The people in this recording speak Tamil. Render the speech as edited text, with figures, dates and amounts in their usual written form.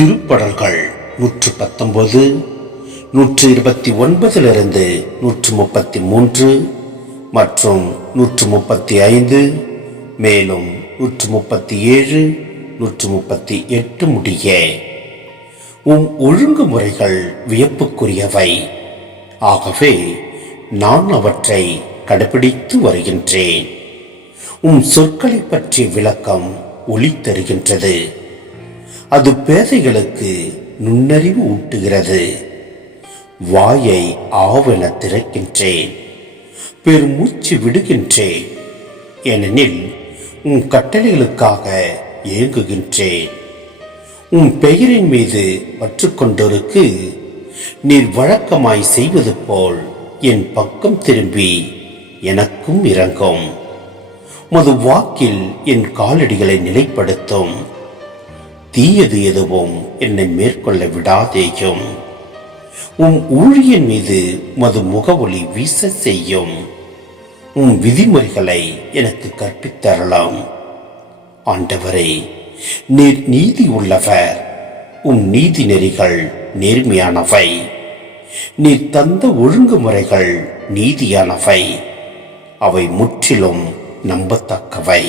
திருப்படல்கள் 119 129 133 மற்றும் 135 மேலும் 137 138 முடிய. ஒழுங்குமுறைகள் வியப்புக்குரியவை. ஆகவே நான் அவற்றை கடைபிடித்து வருகின்றேன். சொற்களை பற்றிய விளக்கம் ஒளி தருகின்றது. அது பேதைகளுக்கு நுண்ணறிவு ஊட்டுகிறது. வாயை ஆவென திறக்கின்றேன், பெருமூச்சு விடுகின்றேன். ஏனெனில் கட்டளைகளுக்காக ஏங்குகின்றேன். பெயரின் மீது பற்றுக்கொண்டோருக்கு நீர் வழக்கமாய் செய்வது போல் என் பக்கம் திரும்பி எனக்கும் இரங்கும். மது வாக்கில் என் காலடிகளை நிலைப்படுத்தும். தீயது எதுவும் என்னை மேற்கொள்ள விடாதேயும். ஊழியன் மீது மது முகவொளி வீச செய்யும். விதிமுறைகளை எனக்கு கற்பித்தரலாம். ஆண்டவரே, நீர் நீதி உள்ளவர். நீதி நெறிகள் நேர்மையானவை. நீர் தந்த ஒழுங்குமுறைகள் நீதியானவை. அவை முற்றிலும் நம்பத்தக்கவை.